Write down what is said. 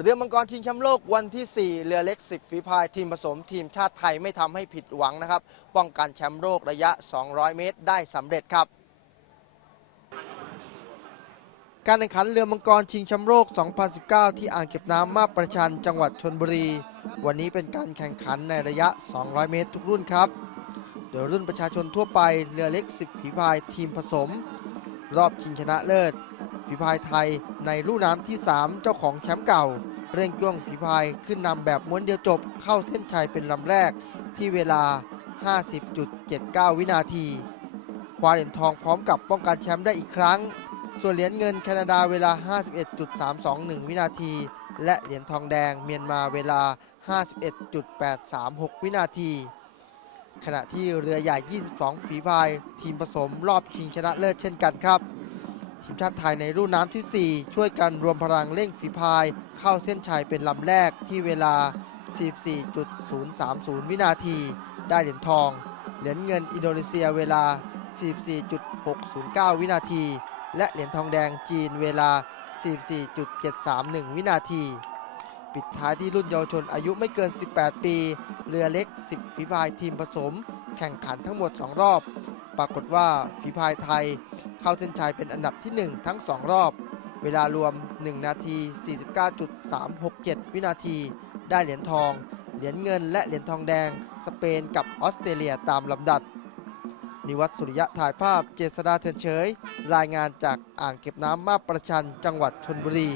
เรือมังกรชิงแชมป์โลกวันที่ 4 เรือเล็ก 10 ฝีพายทีมผสมทีมชาติไทยไม่ทำให้ผิดหวังนะครับป้องกันแชมป์โลกระยะ 200 เมตรได้สำเร็จครับการแข่งขันเรือมังกรชิงแชมป์โลก 2019 ที่อ่างเก็บน้ำมาบประชันจังหวัดชลบุรีวันนี้เป็นการแข่งขันในระยะ 200 เมตรทุกรุ่นครับโดยรุ่นประชาชนทั่วไปเรือเล็ก 10 ฝีพายทีมผสมรอบชิงชนะเลิศฝีพายไทยในลู่น้ำที่ 3 เจ้าของแชมป์เก่าเร่งจ้วงฝีพายขึ้นนำแบบม้วนเดียวจบเข้าเส้นชัยเป็นลำแรกที่เวลา 50.79 วินาทีคว้าเหรียญทองพร้อมกับป้องกันแชมป์ได้อีกครั้งส่วนเหรียญเงินแคนาดาเวลา 51.321 วินาทีและเหรียญทองแดงเมียนมาเวลา 51.836 วินาทีขณะที่เรือใหญ่ 22 ฝีพายทีมผสมรอบชิงชนะเลิศเช่นกันครับทีมชาติไทยในรุ่นน้ำที่ 4 ช่วยกันรวมพลังเร่งฝีพายเข้าเส้นชัยเป็นลำแรกที่เวลา 44.030 วินาทีได้เหรียญทองเหรียญเงินอินโดนีเซียเวลา 44.609 วินาทีและเหรียญทองแดงจีนเวลา 44.731 วินาทีปิดท้ายที่รุ่นเยาวชนอายุไม่เกิน 18 ปีเรือเล็ก 10 ฝีพายทีมผสมแข่งขันทั้งหมด 2 รอบปรากฏว่าฝีพายไทยเข้าเส้นชัยเป็นอันดับที่ 1 ทั้ง 2 รอบเวลารวม 1 นาที 49.367 วินาทีได้เหรียญทองเหรียญเงินและเหรียญทองแดงสเปนกับออสเตรเลียตามลำดับนิวัฒน์สุริยะถ่ายภาพเจษฎาเถื่อนเฉยรายงานจากอ่างเก็บน้ำมาบประชันจังหวัดชลบุรี